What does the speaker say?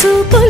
చూపులతో